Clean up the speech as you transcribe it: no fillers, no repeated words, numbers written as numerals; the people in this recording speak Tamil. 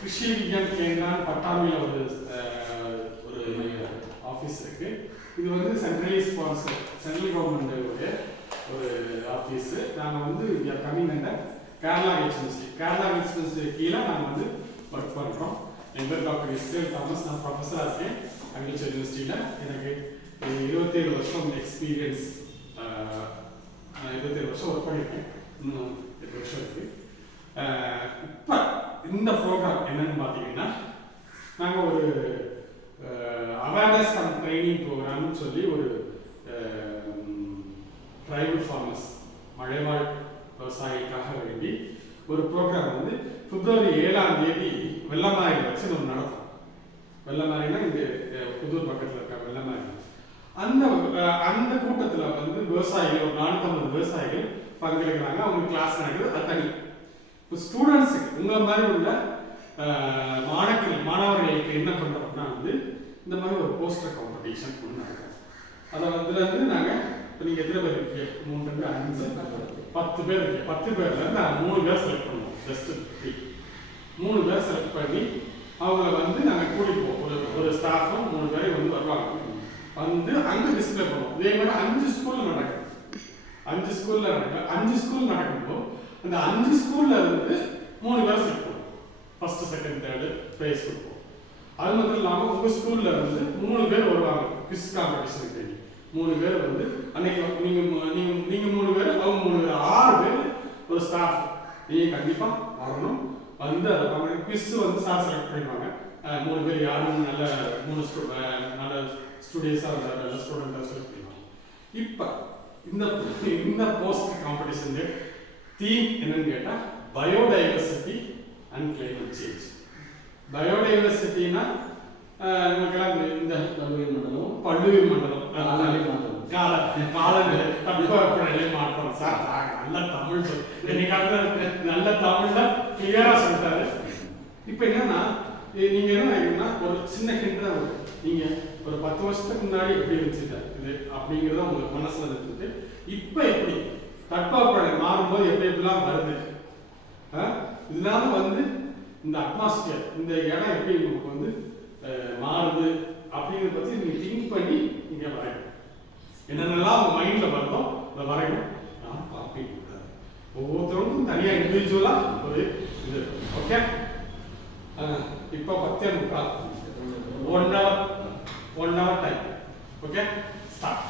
கிருஷி விக்யான் கேந்திரான் பட்டாபியில் ஒரு ஆஃபீஸ் இருக்கு. இது வந்து சென்ட்ரலி ஸ்பான்சர், சென்ட்ரல் கவர்மெண்ட் ஒரு ஆஃபீஸு. நாங்கள் வந்து கம்மிங் அந்த கேரளா யூனிவர்சிட்டி, கேரளா யூனிவர்சிட்டி கீழே நாங்கள் வந்து ஒர்க் பண்ணுறோம். என் பேர் டாக்டர் இஸ்ரேல் தாமஸ். நான் ப்ரொஃபஸராக இருக்கேன் அக்ரிகல்ச்சர் யூனிவர்சிட்டியில். எனக்கு 27 வருஷம் எக்ஸ்பீரியன்ஸ். 27 வருஷம் ஒர்க் பண்ணியிருக்கேன். இன்னும் 8 வருஷம் இருக்குது. இப்போ இந்த ப்ரோக்ராம் என்னன்னு பார்த்தீங்கன்னா, நாங்கள் ஒரு அவேர்னஸ் அண்ட் ட்ரைனிங் ப்ரோக்ராம்னு சொல்லி ஒரு ட்ரைபல் ஃபார்மர்ஸ், மழைவாழ் விவசாயிக்காக வேண்டி ஒரு ப்ரோக்ராம் வந்து பிப்ரவரி 7ஆம் தேதி வெள்ளமாரியில் வச்சு நம்ம நடத்தோம். வெள்ளமாரினா இங்கே புதூர் பக்கத்தில் இருக்க வெள்ளமாரி. அந்த கூட்டத்தில் வந்து விவசாயிகள் ஒரு 450 விவசாயிகள் பங்கெடுக்கிறாங்க. அவங்க கிளாஸ் நடக்குது. அது தனி. இப்போ ஸ்டூடெண்ட்ஸுக்கு உங்களை மாதிரி உள்ள மாணவர்களுக்கு என்ன பண்ணுறோம்னா வந்து இந்த மாதிரி ஒரு போஸ்டர் காம்படிஷன் ஒன்று நடக்கும். அதை வந்து நாங்கள் இப்போ நீங்கள் எத்தனை பேர் இருக்கீங்க? 3, 2, 5, 10 பேர் இருக்கு. 10 பேர்லேருந்து நாங்கள் 3 பேர் செலக்ட் பண்ணுவோம். ஜஸ்ட்டு 3 பேர் செலக்ட் பண்ணி அவங்கள வந்து நாங்கள் கூட்டிப்போம். ஒரு ஸ்டாஃபும் 3 பேரையும் வந்து வருவாங்க. வந்து அங்கே டிஸ்பிளே பண்ணுவோம். இதே மாதிரி 5 ஸ்கூலில் நடக்கும். 5 ஸ்கூலில் நடக்கும். 5 ஸ்கூல் நடக்கும்போது அந்த 5 ஸ்கூலில் இருந்து 3 பேர் செலக்ட் பண்ணுவோம். ஃபர்ஸ்ட், செகண்ட், தேர்டு ப்ரைஸ் கொடுப்போம். அது மட்டும் இல்லாமல் உங்கள் ஸ்கூலில் வந்து 3 பேர் வருவாங்க குவிஸ் காம்படிஷனுக்கு. 3 பேர் வந்து அன்னைக்கு நீங்கள் 3 பேர், அவங்க 3 பேர், 6 பேர் ஒரு ஸ்டாஃப். நீங்கள் கண்டிப்பாக வரணும். வந்து அதை குவிஸ் வந்து சார் செலக்ட் பண்ணிடுவாங்க. 3 பேர் யாரும் நல்ல 3 நல்ல ஸ்டூடெண்ட்ஸாக நல்ல ஸ்டூடெண்ட்டாக செலக்ட் பண்ணுவாங்க. இப்போ இந்த போஸ்ட் காம்படிஷன் தீம் என்னன்னு கேட்டால் பயோடைவர்சிட்டி அண்ட் கிளைமேட் சேஞ்ச். பயோடைவர்சிட்டினா நமக்கெல்லாம் இந்த பல்லுயிர் மண்டலம், காலநிலை, தட்பவெப்பநிலை மாற்றம். சார் நல்ல தமிழ் சொல், என்னைக்காவது நல்ல தமிழ்ல கிளியரா சொல்லிட்டாரு. இப்போ என்னன்னா, நீங்க என்ன நினைக்கிறீங்கன்னா, ஒரு சின்ன ஹிண்ட் தான். நீங்க ஒரு 10 வருஷத்துக்கு முன்னாடி எப்படி இருந்துச்சு இது அப்படிங்கிறத உங்களுக்கு மனசுல இருந்துட்டு, இப்போ எப்படி தட்பவெப்பநிலை மாறும்போது எப்படி எப்படிலாம் வருது, இதனால வந்து இந்த அட்மாஸ்பியர், இந்த இடம் எப்படி உங்களுக்கு வந்து மாறுது அப்படிங்கிறத பற்றி நீங்கள் திங்க் பண்ணி நீங்கள் வரையணும். என்னென்னலாம் உங்கள் மைண்டில் வருதோ அதை வரையணும். நான் காப்பி கொடுத்தாரு. ஒவ்வொருத்தருக்கும் தனியாக இண்டிவிஜுவலாக ஒரு இது. ஓகே, இப்போ 10:45 1 hour டைம். Okay, start.